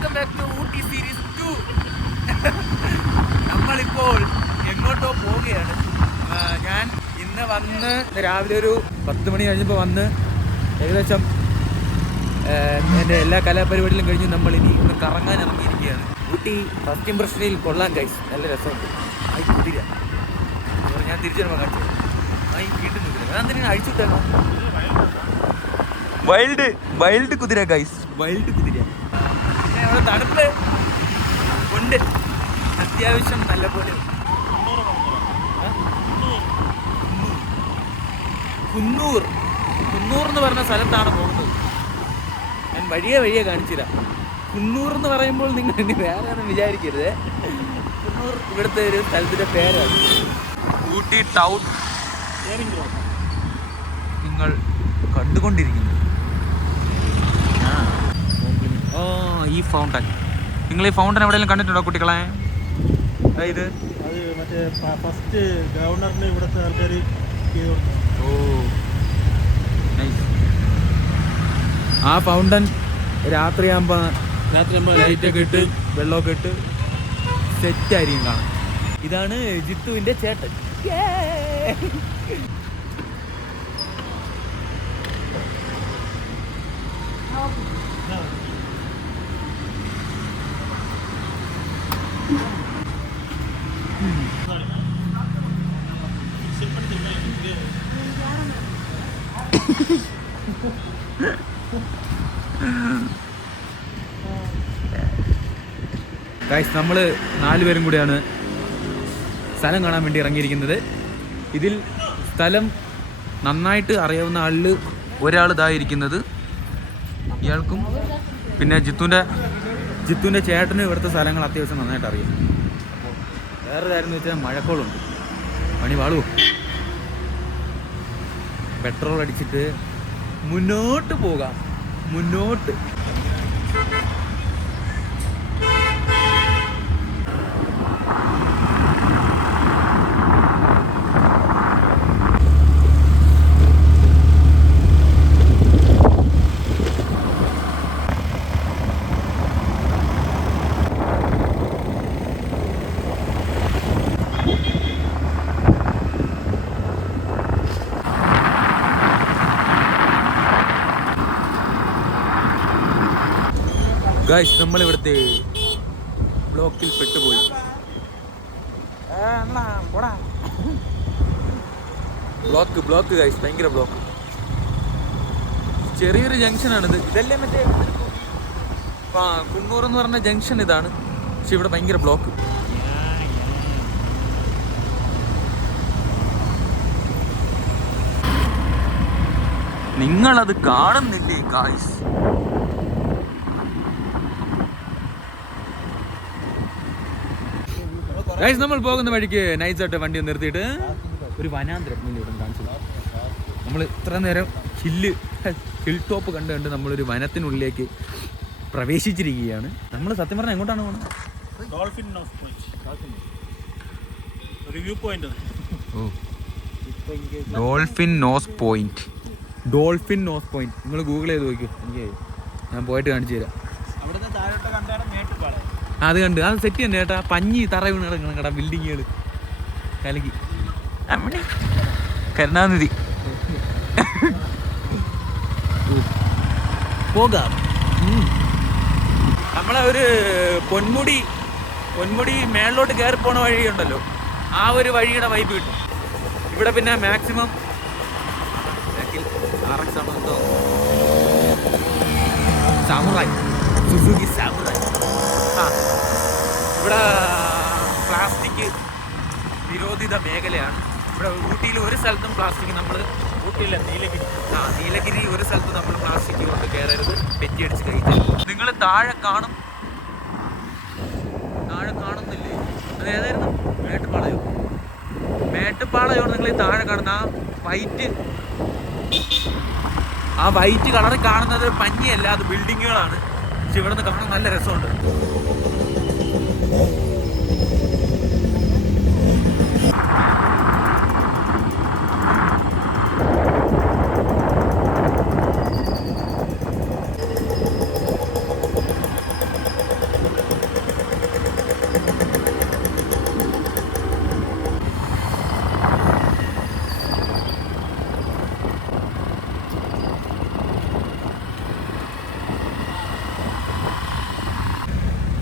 Welcome back to Ooty series 2. നമ്മളിപ്പോൾ എങ്ങോട്ടോ പോവുകയാണ്. ഞാൻ ഇന്ന് രാവിലെ ഒരു 10 മണി കഴിഞ്ഞപ്പോൾ വന്ന് ഏകദേശം എൻ്റെ എല്ലാ കലാപരിപാടികളും കഴിഞ്ഞ് നമ്മൾ ഇനി ഒന്ന് കറങ്ങാൻ ഇറങ്ങിയിരിക്കുകയാണ്. ഊട്ടി ഫസ്റ്റ് ഇംപ്രഷനിൽ കൊള്ളാൻ ഗൈസ്, നല്ല രസമുണ്ട്. ആയി കുതിര ഞാൻ തിരിച്ചു വരുമ്പോൾ കാണിച്ചു. ആയി വീണ്ടും കുതിര ഞാൻ തന്നെ അഴിച്ചുവിട്ടേക്കാം. വൈൽഡ് കുതിര ഗൈസ്, വൈൽഡ് കുതിര. പിന്നെ അവിടെ തണുപ്പ് ഉണ്ട് അത്യാവശ്യം നല്ലപോലെ. കുന്നൂർ എന്ന് പറഞ്ഞ സ്ഥലത്താണ് പോകുന്നത്. ഞാൻ വഴിയെ കാണിച്ചുതരാം. കുന്നൂർ എന്ന് പറയുമ്പോൾ നിങ്ങൾ ഇനി വേറെയൊന്നും വിചാരിക്കരുത്. കുന്നൂർ ഇവിടുത്തെ ഒരു സ്ഥലത്തിൻ്റെ പേരാണ്. ഊട്ടി ടൗൺ നിങ്ങൾ കണ്ടുകൊണ്ടിരിക്കുന്നു. ഈ ഫൗണ്ടൻ, നിങ്ങൾ ഈ ഫൗണ്ടൻ എവിടെയെങ്കിലും കണ്ടിട്ടുണ്ടോ കുട്ടികളെ? ഇത് മറ്റേ ഫസ്റ്റ് ഗവർണറിന് ഇവിടുത്തെ ആൾക്കാർ. ഓ നൈസ്. ആ ഫൗണ്ടൻ രാത്രിയാകുമ്പോൾ ലൈറ്റൊക്കെ ഇട്ട് വെള്ളമൊക്കെ ഇട്ട് സെറ്റായിരിക്കും കാണാൻ. ഇതാണ് ജിത്തുവിൻ്റെ ചേട്ടൻ. ഗൈസ്, നമ്മൾ 4 പേരും കൂടിയാണ് സ്ഥലം കാണാൻ വേണ്ടി ഇറങ്ങിയിരിക്കുന്നത്. ഇതിൽ സ്ഥലം നന്നായിട്ട് അറിയാവുന്ന ഒരാൾ ഇതായിരിക്കുന്നത്. ഇയാൾക്കും പിന്നെ ജിത്തുവിൻ്റെ ചേട്ടനും ഇവിടുത്തെ സ്ഥലങ്ങൾ അത്യാവശ്യം നന്നായിട്ട് അറിയാം. അപ്പോൾ വേറെ കാര്യം എന്ന് വെച്ചാൽ മഴക്കോളുണ്ട്. പണി വാളുവോ? പെട്രോൾ അടിച്ചിട്ട് മുന്നോട്ട് പോകാം. മുന്നോട്ട് ഗൈസ്, നമ്മളിവിടുത്തെ ബ്ലോക്കിൽ പെട്ടുപോയി. ബ്ലോക്ക് ഗൈസ്, ഭയങ്കര ബ്ലോക്ക്. ചെറിയൊരു ജംഗ്ഷനാണിത്. ഇതല്ലേ മറ്റേ കുന്നൂർ എന്ന് പറഞ്ഞ ജംഗ്ഷൻ ഇതാണ്. പക്ഷെ ഇവിടെ ഭയങ്കര ബ്ലോക്ക്. നിങ്ങളത് കാണുന്നില്ലേ ഗൈസ്? ഗൈസ്, നമ്മൾ പോകുന്ന വഴിക്ക് നൈസായിട്ട് വണ്ടി നിർത്തിയിട്ട് ഒരു വനാന്തരം ഇവിടെ കാണിച്ചു. നമ്മൾ ഇത്ര നേരം ഹിൽ ടോപ്പ് കണ്ട് നമ്മളൊരു വനത്തിനുള്ളിലേക്ക് പ്രവേശിച്ചിരിക്കുകയാണ്. നമ്മൾ സത്യം പറഞ്ഞാൽ എങ്ങോട്ടാണ് പോകുന്നത്? Dolphin Nose Point. നിങ്ങൾ ഗൂഗിൾ ചെയ്ത് നോക്കിയോ. ഞാൻ പോയിട്ട് കാണിച്ചു തരാം. അത് കണ്ട് അത് സെറ്റ് തന്നെ ചേട്ടാ. പഞ്ഞി തറ വീണ് കിടക്കണം കേട്ടാ. ബിൽഡിങ്ങുകൾ കലക്കി. കരുണാനിധി പോകാം. നമ്മളെ ഒരു പൊന്മുടി മേളിലോട്ട് കയറി പോണ വഴിയുണ്ടല്ലോ, ആ ഒരു വഴിയുടെ വൈബ് കിട്ടും ഇവിടെ. പിന്നെ മാക്സിമം സുസുക്കി സാമുറായി. ഇവിടെ പ്ലാസ്റ്റിക് നിരോധിത മേഖലയാണ്. ഇവിടെ ഊട്ടിയിൽ ഒരു സ്ഥലത്തും പ്ലാസ്റ്റിക് നീലഗിരി ഒരു സ്ഥലത്തും നമ്മൾ പ്ലാസ്റ്റിക് കൊണ്ട് കയറരുത്. പെറ്റിയടിച്ച് കഴിക്കും. നിങ്ങൾ താഴെ കാണുന്നില്ലേ? അത് ഏതായിരുന്നു? മേട്ടുപ്പാളയോ നിങ്ങൾ ഈ താഴെ കാണുന്ന ആ വൈറ്റ് കളറിൽ കാണുന്നത് പഞ്ഞിയല്ല, അത് ബിൽഡിങ്ങുകളാണ്. പക്ഷെ ഇവിടെ നിന്ന് കാണാൻ നല്ല രസമുണ്ട്.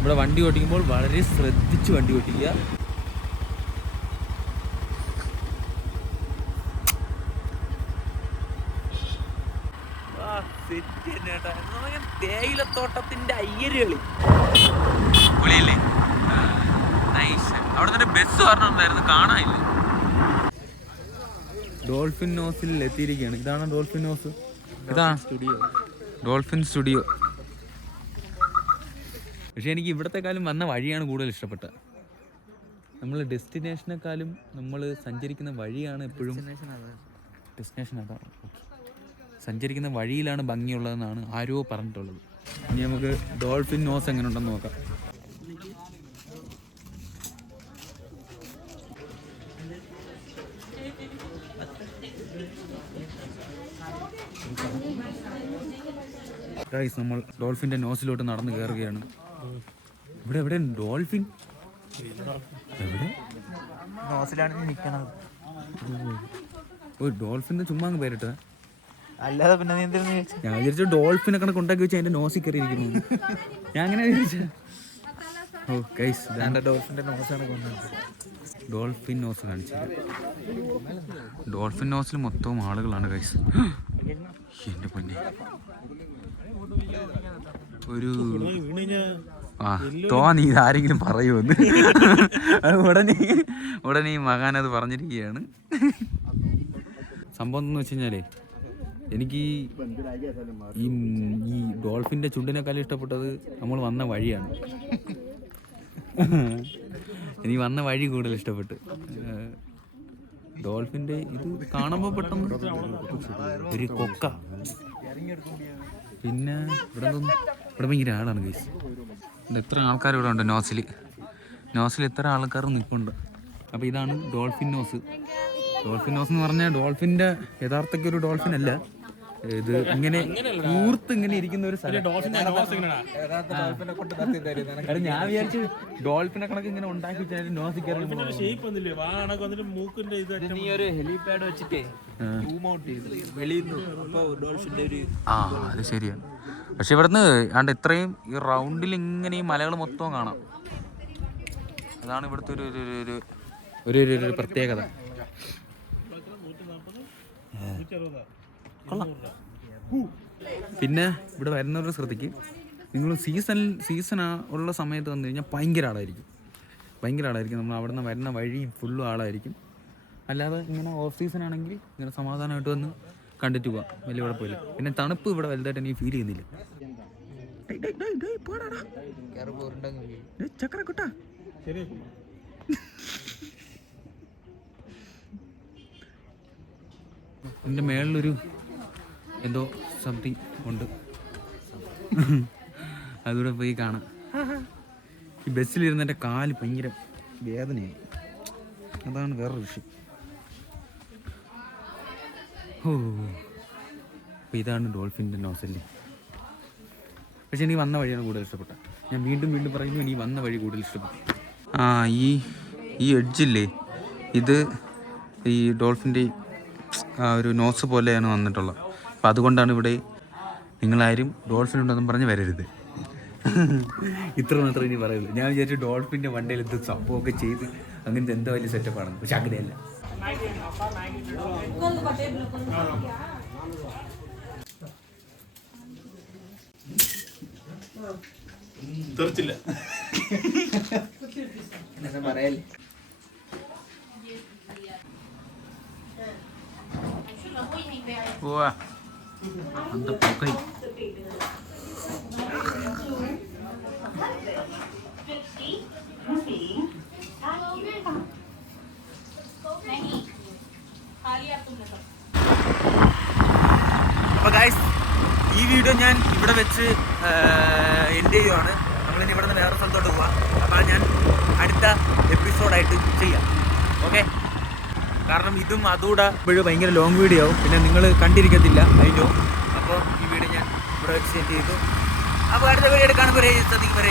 ഇവിടെ വണ്ടി ഓടിക്കുമ്പോൾ വളരെ ശ്രദ്ധിച്ച് വണ്ടി ഓടിക്കുക. തേയിലത്തോട്ടത്തിന്റെ അയ്യരുകളി പൊളിയല്ലേ. അവിടെ നിന്ന് ബസ് പറഞ്ഞിട്ടുണ്ടായിരുന്നു, കാണാനില്ല. ഡോൾഫിൻ നോസിൽ എത്തിയിരിക്കുകയാണ്. ഇതാണ് ഡോൾഫിൻ നോസ്. ഇതാണ് സ്റ്റുഡിയോ, ഡോൾഫിൻ സ്റ്റുഡിയോ. പക്ഷെ എനിക്ക് ഇവിടത്തെക്കാളും വന്ന വഴിയാണ് കൂടുതൽ ഇഷ്ടപ്പെട്ടത്. നമ്മൾ ഡെസ്റ്റിനേഷനെക്കാളും നമ്മൾ സഞ്ചരിക്കുന്ന വഴിയാണ് എപ്പോഴും ഡെസ്റ്റിനേഷൻ. അതാണ് സഞ്ചരിക്കുന്ന വഴിയിലാണ് ഭംഗിയുള്ളതെന്നാണ് ആരോ പറഞ്ഞിട്ടുള്ളത്. ഇനി നമുക്ക് ഡോൾഫിൻ നോസ് എങ്ങനെ ഉണ്ടെന്ന് നോക്കാം. ഗൈസ്, നമ്മൾ ഡോൾഫിൻ്റെ നോസിലോട്ട് നടന്നു കയറുകയാണ്. എവിടെ ഡോൾഫിൻ? എവിടെ നോസിലാണ് നിൽക്കണത്? ഒരു ഡോൾഫിൻ്റെ ചുമ്മാ അങ്ങ് പേരിട്ട. അല്ലാതെ പിന്നെ ഞാൻ വിചാരിച്ചു ഡോൾഫിനെ കണക്ക് ഉണ്ടാക്കി വെച്ചാൽ അതിൻ്റെ നോസിൽ കയറിയിരിക്കുന്നു. ഞാൻ അങ്ങനെ വിചാരിച്ച. ഓ ഗൈസ്, ഡോൾഫിൻ്റെ നോസാണ് കൊണ്ടുവന്നത്. ഡോൾഫിൻ നോസ് കാണിച്ചത്. ഡോൾഫിൻ നോസിൽ മൊത്തവും ആളുകളാണ് ഗൈസ്. എൻ്റെ പൊന്നെ, ഒരു തോന്നി ഇതാരെങ്കിലും പറയുമെന്ന്. ഉടനെ ഈ മകാൻ അത് പറഞ്ഞിരിക്കുകയാണ്. സംഭവം എന്ന് വെച്ച് കഴിഞ്ഞാലേ, എനിക്ക് ഈ ഡോൾഫിൻ്റെ ചുണ്ടിനേക്കാളും ഇഷ്ടപ്പെട്ടത് നമ്മൾ വന്ന വഴിയാണ്. എനിക്ക് വന്ന വഴി കൂടുതൽ ഇഷ്ടപ്പെട്ട്. ഡോൾഫിൻ്റെ ഇത് കാണുമ്പോൾ പെട്ടെന്ന് ഒരു കൊക്ക. പിന്നെ ഇവിടെ ഭയങ്കര ആളാണ് ഗൈസ്. എത്ര ആൾക്കാർ ഇവിടെ ഉണ്ട് നോസിൽ എത്ര ആൾക്കാർ നിൽക്കുന്നുണ്ട്. അപ്പോൾ ഇതാണ് ഡോൾഫിൻ നോസ്. ഡോൾഫിൻ നോസ് എന്ന് പറഞ്ഞാൽ ഡോൾഫിൻ്റെ യഥാർത്ഥത്തിൽ ഒരു ഡോൾഫിൻ അല്ല ഇത്. ഇങ്ങനെ കൂർത്ത് ഇങ്ങനെ ഇരിക്കുന്ന ഒരു സ്ഥലം. ഞാൻ വിചാരിച്ചു ഡോൾഫിനെ കണക്ക് ഇങ്ങനെ ഉണ്ടാക്കി നോസിൽ കയറി. ഹെലിപാഡ് വെച്ചിട്ടേ അത് ശരിയാണ്. പക്ഷെ ഇവിടുന്ന് ആണ്ട് ഇത്രയും ഈ റൗണ്ടിൽ ഇങ്ങനെ ഈ മലകൾ മൊത്തവും കാണാം. അതാണ് ഇവിടുത്തെ ഒരു പ്രത്യേകത. പിന്നെ ഇവിടെ വരുന്നവരുടെ ശ്രദ്ധിക്ക്, നിങ്ങൾ സീസൺ ഉള്ള സമയത്ത് വന്നു കഴിഞ്ഞാൽ ഭയങ്കര ആളായിരിക്കും. നമ്മൾ അവിടെ നിന്ന് വരുന്ന വഴി ഫുള്ളും ആളായിരിക്കും. അല്ലാതെ ഇങ്ങനെ ഓഫ് സീസൺ ആണെങ്കിൽ ഇങ്ങനെ സമാധാനമായിട്ട് വന്ന് കണ്ടിട്ട് പോവാം, വലിയ കുഴപ്പമില്ല. പിന്നെ തണുപ്പ് ഇവിടെ വലുതായിട്ട് എനിക്ക് ഫീൽ ചെയ്യുന്നില്ല. ചക്രക്കുട്ട എൻ്റെ മേളിലൊരു എന്തോ സംതിങ് ഉണ്ട്, അതുകൂടെ പോയി കാണാം. ഈ ബസ്സിലിരുന്ന് എൻ്റെ കാല് ഭയങ്കര വേദനയായി, അതാണ് വേറൊരു വിഷയം. ഓ, അപ്പോൾ ഇതാണ് ഡോൾഫിൻ്റെ നോസല്ലേ. പക്ഷെ എനിക്ക് വന്ന വഴിയാണ് കൂടുതൽ ഇഷ്ടപ്പെട്ടത്. ഞാൻ വീണ്ടും പറയുന്നു, എനിക്ക് വന്ന വഴി കൂടുതൽ ഇഷ്ടപ്പെട്ടു. ഈ എഡ്ജില്ലേ, ഇത് ഈ ഡോൾഫിൻ്റെ ഒരു നോസ് പോലെയാണ് വന്നിട്ടുള്ളത്. അപ്പം അതുകൊണ്ടാണ് ഇവിടെ നിങ്ങളാരും ഡോൾഫിൻ ഉണ്ടെന്നും പറഞ്ഞ് വരരുത്. ഇത്ര മാത്രമേ ഇനി പറയുള്ളൂ. ഞാൻ വിചാരിച്ചു ഡോൾഫിൻ്റെ വണ്ടിയിൽ എന്ത് സംഭവമൊക്കെ ചെയ്ത് അങ്ങനത്തെ എന്താ വലിയ സെറ്റപ്പാണ്. പക്ഷെ അങ്ങനെയല്ല. തെറിച്ചില്ല പറയല്ലേ. அந்த புகை അപ്പോൾ ഗൈസ്, ഈ വീഡിയോ ഞാൻ ഇവിടെ വെച്ച് എൻഡ് ചെയ്യുവാണ്. നമ്മളിനി ഇവിടെ നിന്ന് വേറെ സ്ഥലത്തോട്ട് പോവാം. അപ്പോൾ ഞാൻ അടുത്ത എപ്പിസോഡായിട്ട് ചെയ്യാം. ഓക്കെ, കാരണം ഇതും അതുകൂടെ ഇപ്പോഴും ഭയങ്കര ലോങ് വീഡിയോ ആവും, പിന്നെ നിങ്ങൾ കണ്ടിരിക്കത്തില്ല അതിൻ്റെ. അപ്പോൾ ഈ വീഡിയോ ഞാൻ ഇവിടെ വെച്ച് സെൻഡ് ചെയ്തു. അപ്പോൾ അടുത്ത വീഡിയോ എടുക്കാനും വരെ ശ്രദ്ധിക്കും. വരെ